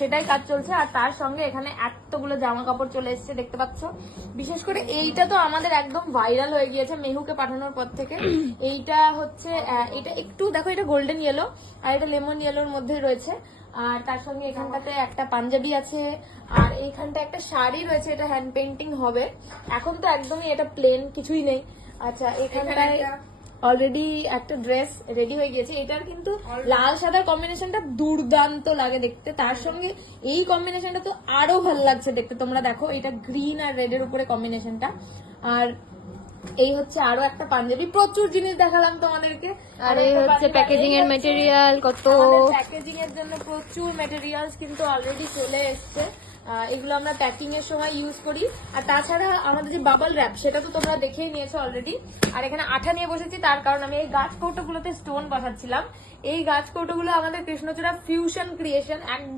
সেটাই কাজ চলছে। আর তার সঙ্গে এখানে এতগুলো জামা কাপড় চলে এসেছে দেখতে পাচ্ছ। বিশেষ করে এইটা তো আমাদের একদম ভাইরাল হয়ে গিয়েছে মেহুকে পাঠানোর পর থেকে। এইটা হচ্ছে এটা একটু দেখো, এটা গোল্ডেন ইয়েলো আর এটা লেমন ইয়েলোর মধ্যে রয়েছে। আর তার সঙ্গে এখানটাতে একটা পাঞ্জাবি আছে, আর এইখানটা একটা শাড়ি রয়েছে, এটা হ্যান্ড পেন্টিং হবে। এখন তো একদমই এটা প্লেন, কিছুই নেই। আচ্ছা, এখানটায় অলরেডি একটা ড্রেস রেডি হয়ে গিয়েছে। এটার কিন্তু লাল সাদার কম্বিনেশনটা দুর্দান্ত লাগে দেখতে, তার সঙ্গে এই কম্বিনেশনটা তো আরো ভালো লাগছে দেখতে। তোমরা দেখো, এটা গ্রিন আর রেড এর উপরে কম্বিনেশনটা। আর এই হচ্ছে আরো একটা পাঞ্জাবি। প্রচুর জিনিস দেখালাম তোমাদেরকে। আর এই হচ্ছে প্যাকেজিং এর মেটেরিয়াল, কত প্যাকেজিং এর জন্য প্রচুর মেটেরিয়ালস কিন্তু অলরেডি চলে এসছে। এগুলো আমরা প্যাকিং এর সময় ইউজ করি। আর তাছাড়া আমাদের যে বাবল র্যাপ, সেটা তো তোমরা দেখেই নিয়েছো অলরেডি। আর এখানে আঠা নিয়ে বসেছি, তার কারণ আমি এই গাছ কৌটোগুলোতে স্টোন বসাচ্ছিলাম। এই গাছ কৌটোগুলো আমাদের কৃষ্ণচূড়া ফিউশন ক্রিয়েশন,